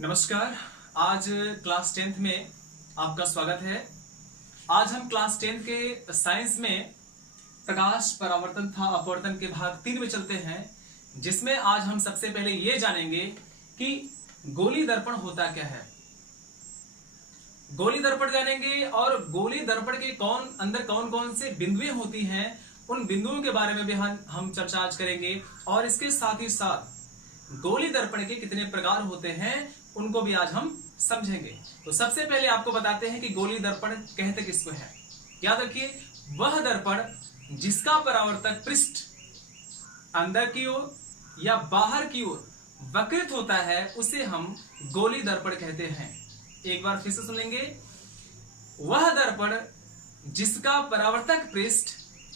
नमस्कार। आज class 10th में आपका स्वागत है। आज हम क्लास 10 के साइंस में प्रकाश परावर्तन तथा अपवर्तन के भाग 3 में चलते हैं, जिसमें आज हम सबसे पहले ये जानेंगे कि गोली दर्पण होता क्या है। गोली दर्पण जानेंगे और गोली दर्पण के अंदर कौन कौन से बिंदुएं होती हैं, उन बिंदुओं के बारे में भी हम चर्चा आज करेंगे। और इसके साथ ही साथ गोली दर्पण के कितने प्रकार होते हैं उनको भी आज हम समझेंगे। तो सबसे पहले आपको बताते हैं कि गोली दर्पण कहते किसको है। याद रखिए, वह दर्पण जिसका परावर्तक पृष्ठ अंदर की ओर या बाहर की ओर वक्रित होता है उसे हम गोली दर्पण कहते हैं। एक बार फिर से सुन लेंगे। वह दर्पण जिसका परावर्तक पृष्ठ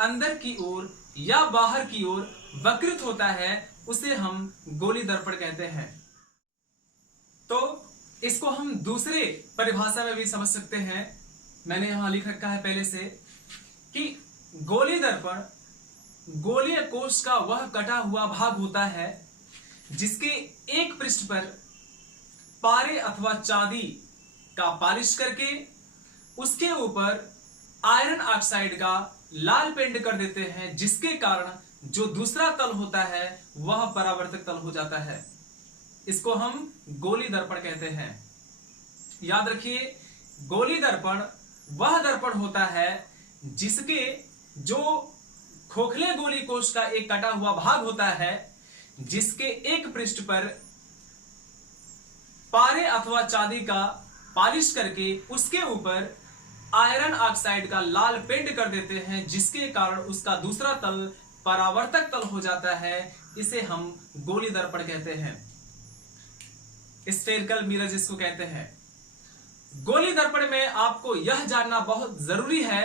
अंदर की ओर या बाहर की ओर वक्रित होता है उसे हम गोली दर्पण कहते हैं। तो इसको हम दूसरे परिभाषा में भी समझ सकते हैं। मैंने यहां लिख रखा है पहले से कि गोली दर्पण गोलीय कोश का वह कटा हुआ भाग होता है जिसके एक पृष्ठ पर पारे अथवा चांदी का पॉलिश करके उसके ऊपर आयरन ऑक्साइड का लाल पेंट कर देते हैं, जिसके कारण जो दूसरा तल होता है वह परावर्तक तल हो जाता है। इसको हम गोली दर्पण कहते हैं। याद रखिए, गोली दर्पण वह दर्पण होता है जिसके जो खोखले गोली कोश का एक कटा हुआ भाग होता है, जिसके एक पृष्ठ पर पारे अथवा चांदी का पॉलिश करके उसके ऊपर आयरन ऑक्साइड का लाल पेंट कर देते हैं, जिसके कारण उसका दूसरा तल परावर्तक तल हो जाता है। इसे हम गोली दर्पण कहते हैं। स्फेरिकल मिरर जिसको कहते हैं। गोली दर्पण में आपको यह जानना बहुत जरूरी है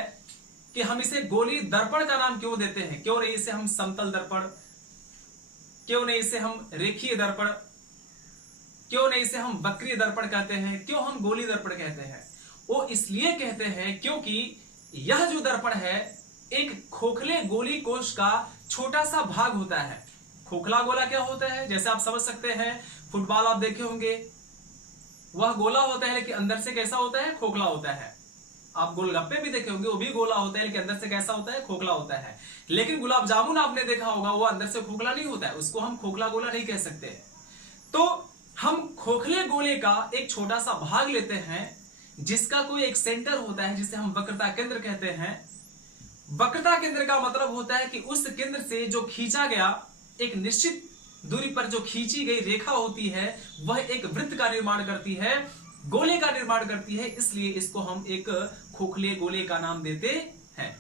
कि हम इसे गोली दर्पण का नाम क्यों देते हैं। क्यों नहीं इसे हम समतल दर्पण, क्यों नहीं इसे हम रेखीय दर्पण, क्यों नहीं इसे हम वक्रीय दर्पण कहते हैं, क्यों हम गोली दर्पण कहते हैं। वो इसलिए कहते हैं क्योंकि यह जो दर्पण है एक खोखले गोली कोश का छोटा सा भाग होता है। खोखला गोला क्या होता है, जैसे आप समझ सकते हैं, फुटबॉल आप देखे होंगे, वह गोला होता है लेकिन अंदर से कैसा होता है, खोखला होता है। आप गोलगप्पे भी देखे होंगे, वो भी गोला होता है लेकिन अंदर से कैसा होता है, खोखला होता है। लेकिन गुलाब जामुन आपने देखा होगा, वो अंदर से खोखला नहीं होता है, उसको हम खोखला गोला नहीं कह सकते। तो हम खोखले गोले का एक छोटा सा भाग लेते हैं जिसका कोई एक सेंटर होता है, जिसे हम वक्रता केंद्र कहते हैं। वक्रता केंद्र का मतलब होता है कि उस केंद्र से जो खींचा गया एक निश्चित दूरी पर जो खींची गई रेखा होती है वह एक वृत्त का निर्माण करती है, गोले का निर्माण करती है। इसलिए इसको हम एक खोखले गोले का नाम देते हैं।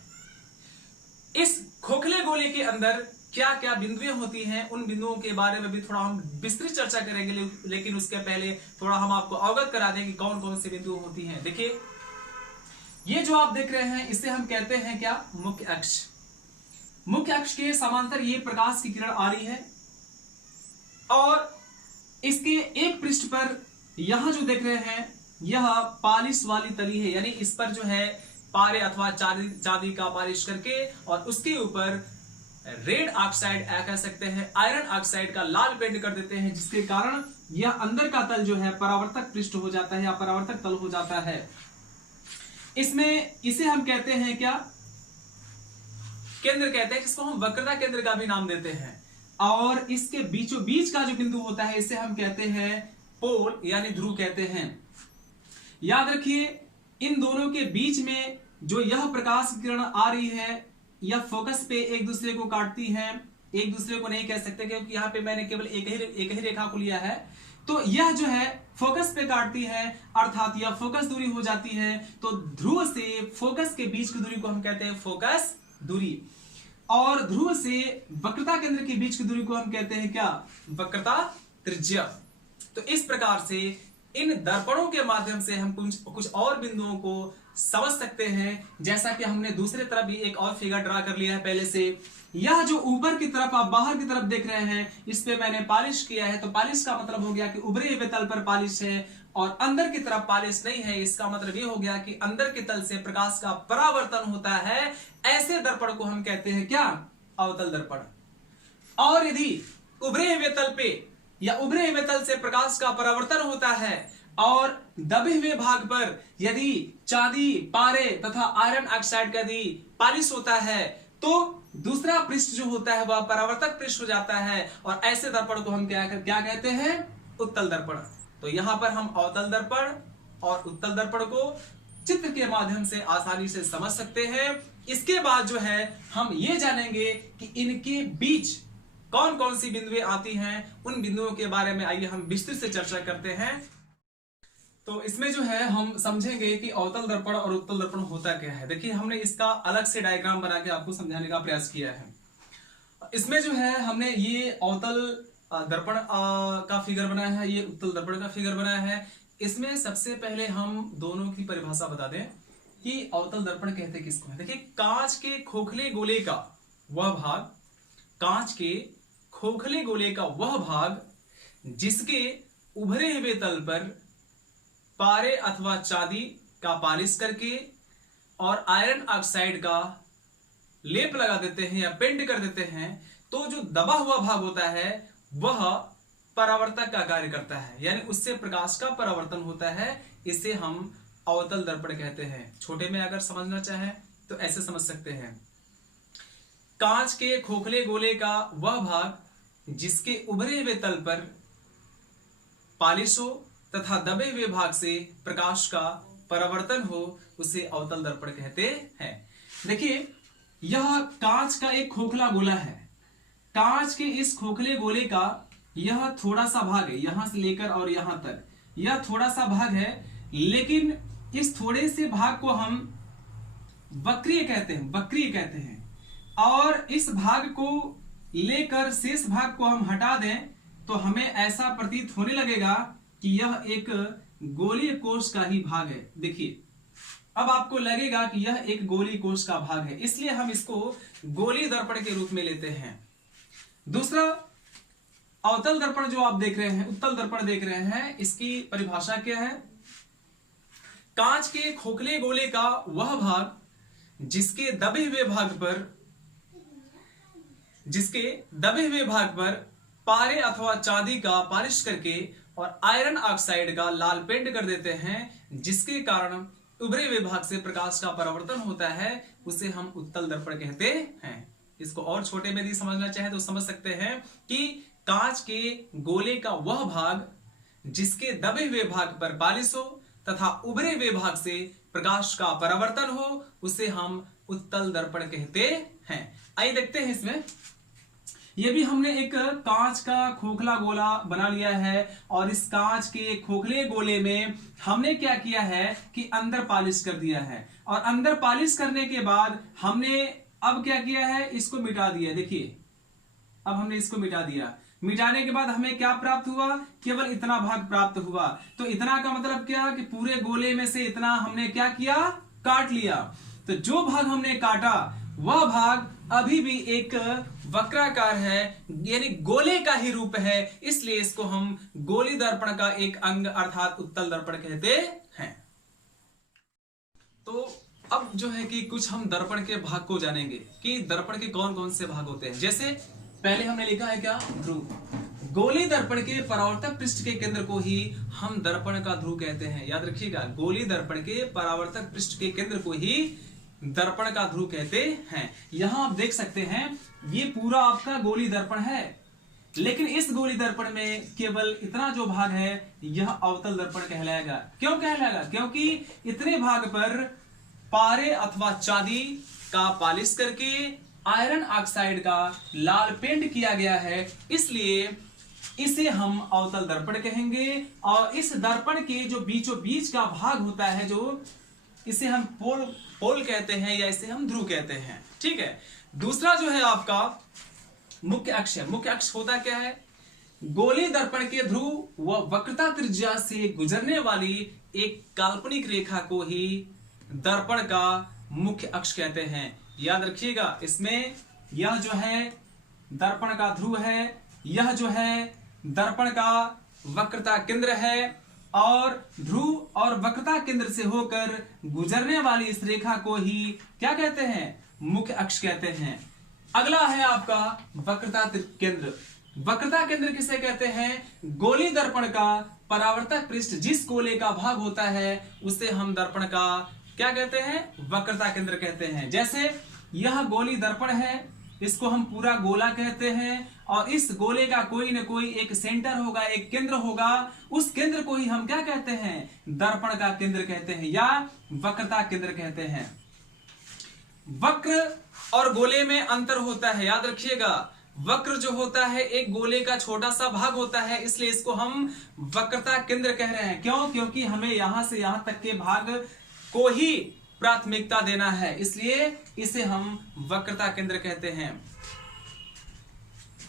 इस खोखले गोले के अंदर क्या क्या बिंदुएं होती हैं, उन बिंदुओं के बारे में भी थोड़ा हम विस्तृत चर्चा करेंगे, लेकिन उसके पहले थोड़ा हम आपको अवगत करा दें कि कौन कौन सी बिंदु होती हैं। देखिए, ये जो आप देख रहे हैं इसे हम कहते हैं क्या, मुख्य अक्ष। मुख्य अक्ष के समांतर ये प्रकाश की किरण आ रही है और इसके एक पृष्ठ पर यहां जो देख रहे हैं यह पॉलिश वाली तली है, यानी इस पर जो है पारे अथवा चांदी का पॉलिश करके और उसके ऊपर रेड ऑक्साइड कह सकते हैं, आयरन ऑक्साइड का लाल पेंट कर देते हैं, जिसके कारण यह अंदर का तल जो है परावर्तक पृष्ठ हो जाता है या परावर्तक तल हो जाता है। इसमें इसे हम कहते हैं क्या, केंद्र कहते हैं, जिसको हम वक्रता केंद्र का भी नाम देते हैं। और इसके बीचों बीच का जो बिंदु होता है इसे हम कहते हैं पोल यानी ध्रुव कहते हैं। याद रखिए, इन दोनों के बीच में जो यह प्रकाश किरण आ रही है यह फोकस पे एक दूसरे को काटती हैं। एक दूसरे को नहीं कह सकते क्योंकि यहां पे मैंने केवल एक ही रेखा को लिया है। तो यह जो है फोकस पे काटती है, अर्थात यह फोकस दूरी हो जाती है। तो ध्रुव से फोकस के बीच की दूरी को हम कहते हैं फोकस दूरी, और ध्रुव से वक्रता केंद्र के बीच की दूरी को हम कहते हैं क्या, वक्रता त्रिज्या। तो इस प्रकार से इन दर्पणों के माध्यम से हम कुछ और बिंदुओं को समझ सकते हैं। जैसा कि हमने दूसरे तरफ भी एक और फिगर ड्रा कर लिया है पहले से। यह जो ऊपर की तरफ आप बाहर की तरफ देख रहे हैं इस पे मैंने पॉलिश किया है, तो पॉलिश का मतलब हो गया कि उभरे हुए तल पर पॉलिश है और अंदर की तरफ पॉलिश नहीं है। इसका मतलब ये हो गया कि अंदर के तल से प्रकाश का परावर्तन होता है। ऐसे दर्पण को हम कहते हैं क्या, अवतल दर्पण। और यदि उभरे हुए तल पे या उभरे हुए तल से प्रकाश का परावर्तन होता है और दबे हुए भाग पर यदि चांदी, पारे तथा आयरन ऑक्साइड का यदि पालिश होता है तो दूसरा पृष्ठ जो होता है वह परावर्तक पृष्ठ हो जाता है और ऐसे दर्पण को हम क्या कहते हैं? उत्तल दर्पण। तो यहां पर हम अवतल दर्पण और उत्तल दर्पण को चित्र के माध्यम से आसानी से समझ सकते हैं। इसके बाद जो है हम ये जानेंगे कि इनके बीच कौन कौन सी बिंदुएं आती हैं। उन बिंदुओं के बारे में आइए हम विस्तृत से चर्चा करते हैं। तो इसमें जो है हम समझेंगे कि अवतल दर्पण और उत्तल दर्पण होता क्या है। देखिए हमने इसका अलग से डायग्राम बना के आपको समझाने का प्रयास किया है। इसमें जो है हमने ये अवतल दर्पण का फिगर बनाया है, ये उत्तल दर्पण का फिगर बनाया है। इसमें सबसे पहले हम दोनों की परिभाषा बता दें कि अवतल दर्पण कहते किसको है। देखिए कांच के खोखले गोले का वह भाग, कांच के खोखले गोले का वह भाग जिसके उभरे हुए तल पर पारे अथवा चांदी का पालिश करके और आयरन ऑक्साइड का लेप लगा देते हैं या पेंट कर देते हैं तो जो दबा हुआ भाग होता है वह परावर्तक का कार्य करता है, यानी उससे प्रकाश का परावर्तन होता है। इसे हम अवतल दर्पण कहते हैं। छोटे में अगर समझना चाहें तो ऐसे समझ सकते हैं, कांच के खोखले गोले का वह भाग जिसके उभरे हुए तल पर पालिश हो तथा दबे हुए भाग से प्रकाश का परावर्तन हो उसे अवतल दर्पण कहते हैं। देखिए यह कांच का एक खोखला गोला है। कांच के इस खोखले गोले का यह थोड़ा सा भाग है, यहां से लेकर और यहां तक यह थोड़ा सा भाग है, लेकिन इस थोड़े से भाग को हम वक्रीय कहते हैं और इस भाग को लेकर शेष भाग को हम हटा दें तो हमें ऐसा प्रतीत होने लगेगा कि यह एक गोलीय कोश का ही भाग है। देखिए अब आपको लगेगा कि यह एक गोलीय कोश का भाग है, इसलिए हम इसको गोलीय दर्पण के रूप में लेते हैं। दूसरा अवतल दर्पण जो आप देख रहे हैं, उत्तल दर्पण देख रहे हैं, इसकी परिभाषा क्या है? कांच के खोखले गोले का वह भाग जिसके दबे हुए भाग पर पारे अथवा चांदी का पालिश करके और आयरन ऑक्साइड का लाल पेंट कर देते हैं जिसके कारण उभरे हुए भाग से प्रकाश का परावर्तन होता है, उसे हम उत्तल दर्पण कहते हैं। इसको और छोटे में भी समझना चाहे तो समझ सकते हैं कि कांच के गोले का वह भाग जिसके दबे हुए भाग पर पालिश हो तथा उभरे हुए भाग से प्रकाश का परावर्तन हो उसे हम उत्तल दर्पण कहते हैं। आइए देखते हैं इसमें। यह भी हमने एक कांच का खोखला गोला बना लिया है और इस कांच के खोखले गोले में हमने क्या किया है कि अंदर पालिश कर दिया है और अंदर पालिश करने के बाद हमने अब क्या किया है, इसको मिटा दिया। देखिए अब हमने इसको मिटा दिया। मिटाने के बाद हमें क्या प्राप्त हुआ? केवल इतना भाग प्राप्त हुआ। तो इतना का मतलब क्या कि पूरे गोले में से इतना हमने क्या किया? काट लिया। तो जो भाग हमने काटा वह भाग अभी भी एक वक्राकार है, यानी गोले का ही रूप है, इसलिए इसको हम गोली दर्पण का एक अंग अर्थात उत्तल दर्पण कहते हैं। तो अब जो है कि कुछ हम दर्पण के भाग को जानेंगे कि दर्पण के कौन कौन से भाग होते हैं। जैसे पहले हमने लिखा है क्या? ध्रुव। गोली दर्पण के परावर्तक पृष्ठ के केंद्र को ही हम दर्पण का ध्रुव कहते हैं। याद रखिएगा, गोली दर्पण के परावर्तक पृष्ठ के केंद्र को ही दर्पण का ध्रुव कहते हैं। यहां आप देख सकते हैं ये पूरा आपका गोली दर्पण है, लेकिन इस गोली दर्पण में केवल इतना जो भाग है यह अवतल दर्पण कहलाएगा। क्यों कहलाएगा? क्योंकि इतने भाग पर पारे अथवा चांदी का पालिश करके आयरन ऑक्साइड का लाल पेंट किया गया है, इसलिए इसे हम अवतल दर्पण कहेंगे। और इस दर्पण के जो बीचों बीच का भाग होता है, जो इसे हम पोल कहते हैं या इसे हम ध्रुव कहते हैं। ठीक है। दूसरा जो है आपका मुख्य अक्ष है। मुख्य अक्ष होता क्या है? गोली दर्पण के ध्रुव व वक्रता त्रिज्या से गुजरने वाली एक काल्पनिक रेखा को ही दर्पण का मुख्य अक्ष कहते हैं। याद रखिएगा, इसमें यह जो है दर्पण का ध्रुव है, यह जो है दर्पण का वक्रता केंद्र है और ध्रुव और वक्रता केंद्र से होकर गुजरने वाली इस रेखा को ही क्या कहते हैं? मुख्य अक्ष कहते हैं। अगला है आपका वक्रता केंद्र। वक्रता केंद्र किसे कहते हैं? गोली दर्पण का परावर्तक पृष्ठ जिस गोले का भाग होता है उसे हम दर्पण का क्या कहते हैं? वक्रता केंद्र कहते हैं। जैसे यह गोली दर्पण है, इसको हम पूरा गोला कहते हैं, और इस गोले का कोई न कोई एक सेंटर होगा, एक केंद्र होगा, उस केंद्र को ही हम क्या कहते हैं? दर्पण का केंद्र कहते हैं या वक्रता केंद्र कहते हैं। वक्र और गोले में अंतर होता है, याद रखिएगा। वक्र जो होता है एक गोले का छोटा सा भाग होता है, इसलिए इसको हम वक्रता केंद्र कह रहे हैं। क्यों? क्योंकि हमें यहां से यहां तक के भाग को ही प्राथमिकता देना है, इसलिए इसे हम वक्रता केंद्र कहते हैं।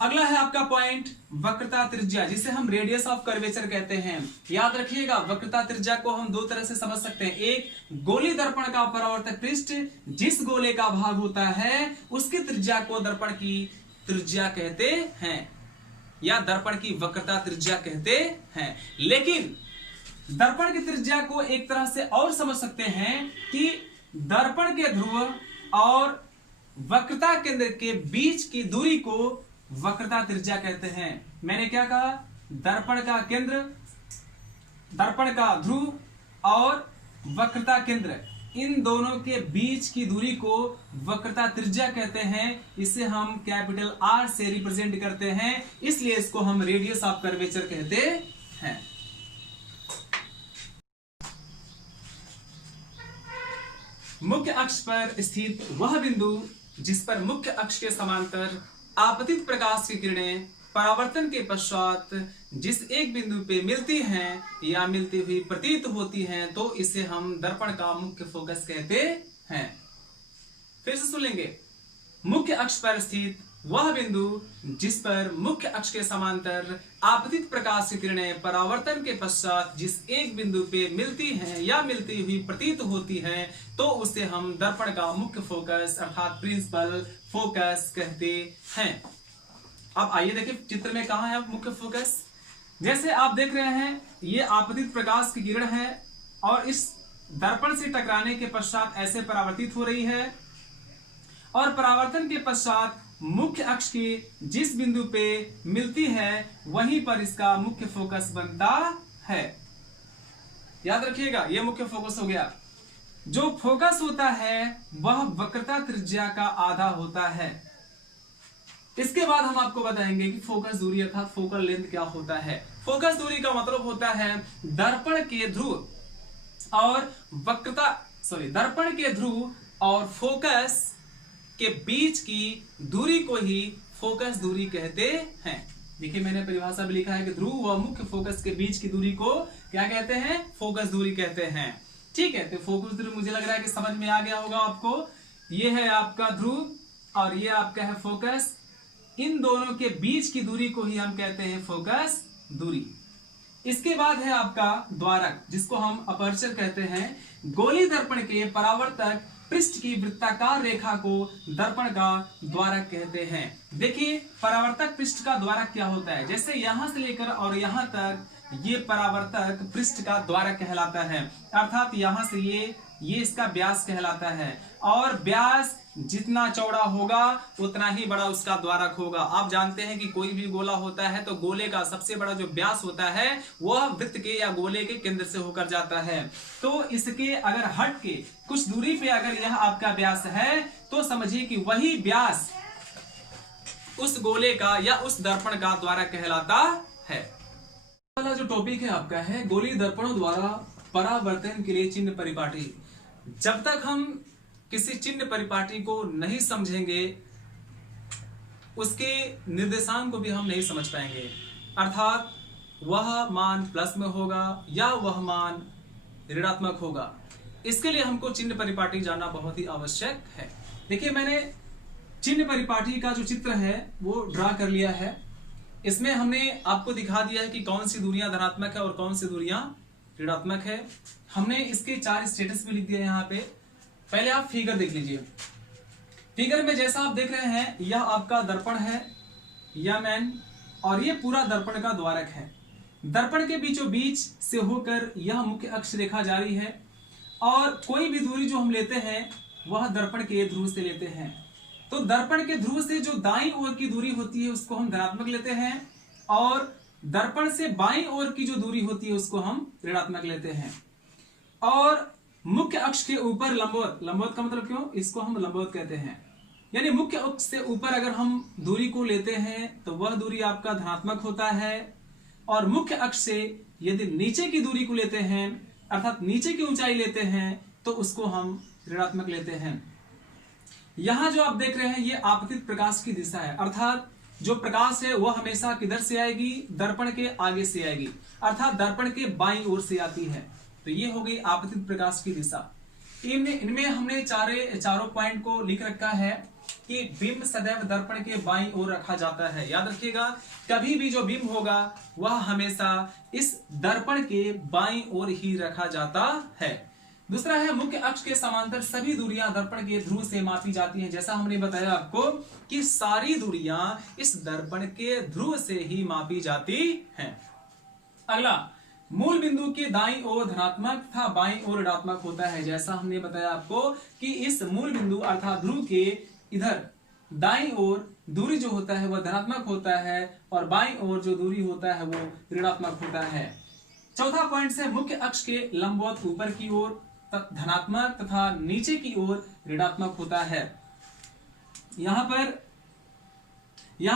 अगला है आपका पॉइंट वक्रता त्रिज्या, जिसे हम रेडियस ऑफ कर्वेचर कहते हैं। याद रखिएगा, वक्रता त्रिज्या को हम दो तरह से समझ सकते हैं। एक, गोली दर्पण का परावर्तक पृष्ठ जिस गोले का भाग होता है उसकी त्रिज्या को दर्पण की त्रिज्या कहते हैं या दर्पण की वक्रता त्रिज्या कहते हैं। लेकिन दर्पण की त्रिज्या को एक तरह से और समझ सकते हैं कि दर्पण के ध्रुव और वक्रता केंद्र के बीच की दूरी को वक्रता त्रिज्या कहते हैं। मैंने क्या कहा? दर्पण का केंद्र, दर्पण का ध्रुव और वक्रता केंद्र, इन दोनों के बीच की दूरी को वक्रता त्रिज्या कहते हैं। इसे हम कैपिटल आर से रिप्रेजेंट करते हैं, इसलिए इसको हम रेडियस ऑफ कर्वेचर कहते हैं। मुख्य अक्ष पर स्थित वह बिंदु जिस पर मुख्य अक्ष के समांतर आपतित प्रकाश की किरणें परावर्तन के पश्चात जिस एक बिंदु पे मिलती हैं या मिलती हुई प्रतीत होती हैं, तो इसे हम दर्पण का मुख्य फोकस कहते हैं। फिर से सुन लेंगे। मुख्य अक्ष पर स्थित वह बिंदु जिस पर मुख्य अक्ष के समांतर आपतित प्रकाश की किरणें परावर्तन के पश्चात जिस एक बिंदु पे मिलती हैं या मिलती हुई प्रतीत होती हैं, तो उसे हम दर्पण का मुख्य फोकस अर्थात प्रिंसिपल फोकस कहते हैं। अब आइए देखिए चित्र में कहां है मुख्य फोकस। जैसे आप देख रहे हैं, ये आपतित प्रकाश की किरण है और इस दर्पण से टकराने के पश्चात ऐसे परावर्तित हो रही है, और परावर्तन के पश्चात मुख्य अक्ष की जिस बिंदु पे मिलती है वहीं पर इसका मुख्य फोकस बनता है। याद रखिएगा, यह मुख्य फोकस हो गया। जो फोकस होता है वह वक्रता त्रिज्या का आधा होता है। इसके बाद हम आपको बताएंगे कि फोकस दूरी अर्थात फोकल लेंथ क्या होता है। फोकस दूरी का मतलब होता है दर्पण के ध्रुव और दर्पण के ध्रुव और फोकस के बीच की दूरी को ही फोकस दूरी कहते हैं। देखिए मैंने परिभाषा भी लिखा है कि ध्रुव व मुख्य फोकस के बीच की दूरी को क्या कहते हैं? फोकस दूरी कहते हैं। ठीक है, तो फोकस दूरी मुझे लग रहा है कि समझ में आ गया होगा आपको। ये है आपका ध्रुव और ये आपका है फोकस, इन दोनों के बीच की दूरी को ही हम कहते हैं फोकस दूरी। इसके बाद है आपका द्वारक, जिसको हम अपर्चर कहते हैं। गोली दर्पण के परावर्तक पृष्ठ की वृत्ताकार रेखा को दर्पण का द्वारक कहते हैं। देखिए परावर्तक पृष्ठ का द्वारक क्या होता है। जैसे यहां से लेकर और यहां तक ये परावर्तक पृष्ठ का द्वारक कहलाता है, अर्थात यहां से ये इसका व्यास कहलाता है, और व्यास जितना चौड़ा होगा उतना ही बड़ा उसका द्वारक होगा। आप जानते हैं कि कोई भी गोला होता है तो गोले का सबसे बड़ा जो व्यास होता है वह वृत्त के या गोले के केंद्र से होकर जाता है। तो इसके अगर हट के कुछ दूरी पे अगर यह आपका व्यास है तो समझिए कि वही व्यास उस गोले का या उस दर्पण का द्वारक कहलाता है। वाला जो टॉपिक है आपका है गोली दर्पणों द्वारा परावर्तन के लिए चिन्ह परिपाटी। जब तक हम किसी चिन्ह परिपाटी को नहीं समझेंगे उसके निर्देशांक को भी हम नहीं समझ पाएंगे, अर्थात वह मान प्लस में होगा या वह मान ऋणात्मक होगा। इसके लिए हमको चिन्ह परिपाटी जानना बहुत ही आवश्यक है। देखिए मैंने चिन्ह परिपाटी का जो चित्र है वो ड्रा कर लिया है। इसमें हमने आपको दिखा दिया है कि कौन सी दूरियां धनात्मक है और कौन सी दूरियां ऋणात्मक है। हमने इसके 4 स्टेटस भी लिख दिया यहाँ पे। पहले आप फिगर देख लीजिए। फिगर में जैसा आप देख रहे हैं यह आपका दर्पण है या मैन, और ये पूरा दर्पण का द्वारक है। दर्पण के बीचों बीच से होकर यह मुख्य अक्ष रेखा जारी है, और कोई भी दूरी जो हम लेते हैं वह दर्पण के ध्रुव से लेते हैं। तो दर्पण के ध्रुव से जो दाईं ओर की दूरी होती है उसको हम धनात्मक लेते हैं, और दर्पण से बाईं ओर की जो दूरी होती है उसको हम ऋणात्मक लेते हैं। और मुख्य अक्ष के ऊपर लंबवत, लंबवत का मतलब क्यों, इसको हम लंबवत कहते हैं, यानी मुख्य अक्ष से ऊपर अगर हम दूरी को लेते हैं तो वह दूरी आपका धनात्मक होता है, और मुख्य अक्ष से यदि नीचे की दूरी को लेते हैं अर्थात नीचे की ऊंचाई लेते हैं तो उसको हम ऋणात्मक लेते हैं। यहां जो आप देख रहे हैं ये आपतित प्रकाश की दिशा है, अर्थात जो प्रकाश है वह हमेशा किधर से आएगी, दर्पण के आगे से आएगी, अर्थात दर्पण के बाईं ओर से आती है। तो ये हो गई आपतित प्रकाश की दिशा। इनमें हमने चारों पॉइंट को लिख रखा है कि बिंब सदैव दर्पण के बाईं ओर रखा जाता है। याद रखिएगा, कभी भी जो बिंब होगा वह हमेशा इस दर्पण के बाईं ओर ही रखा जाता है। दूसरा है, मुख्य अक्ष के समांतर सभी दूरियां दर्पण के ध्रुव से मापी जाती हैं। जैसा हमने बताया आपको कि सारी दूरियां इस दर्पण के ध्रुव से ही मापी जाती हैं। अगला, मूल बिंदु के दाईं ओर धनात्मक तथा बाईं ओर ऋणात्मक होता है। जैसा हमने बताया आपको कि इस मूल बिंदु अर्थात ध्रुव के इधर दाईं ओर दूरी जो होता है वह धनात्मक होता है, और बाईं ओर जो दूरी होता है वो ऋणात्मक होता है। चौथा पॉइंट से, मुख्य अक्ष के लंबवत ऊपर की ओर धनात्मक तथा नीचे की ओर ऋणात्मक होता है। यहां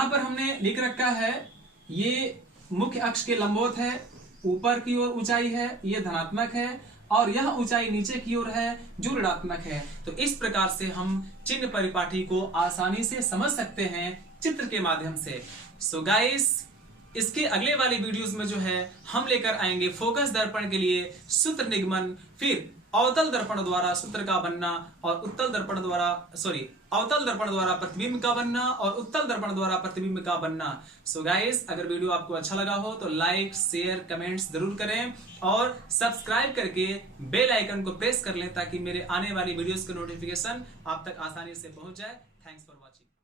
पर हमने लिख रखा है, ये मुख्य अक्ष के लंबवत है, ऊपर की ओर ऊंचाई है, यह धनात्मक है, और यह ऊंचाई नीचे की ओर है जो ऋणात्मक है। तो इस प्रकार से हम चिन्ह परिपाटी को आसानी से समझ सकते हैं चित्र के माध्यम से। सो गाइस, इसके अगले वाली वीडियोस में जो है हम लेकर आएंगे फोकस दर्पण के लिए सूत्र निगमन, फिर अवतल दर्पण द्वारा सूत्र का बनना और अवतल दर्पण द्वारा प्रतिबिंब का बनना और उत्तल दर्पण द्वारा प्रतिबिंब का बनना। सो गाइस, अगर वीडियो आपको अच्छा लगा हो तो लाइक, शेयर, कमेंट्स जरूर करें और सब्सक्राइब करके बेल आइकन को प्रेस कर लें ताकि मेरे आने वाली वीडियोस के नोटिफिकेशन आप तक आसानी से पहुंच जाए। Thanks for watching.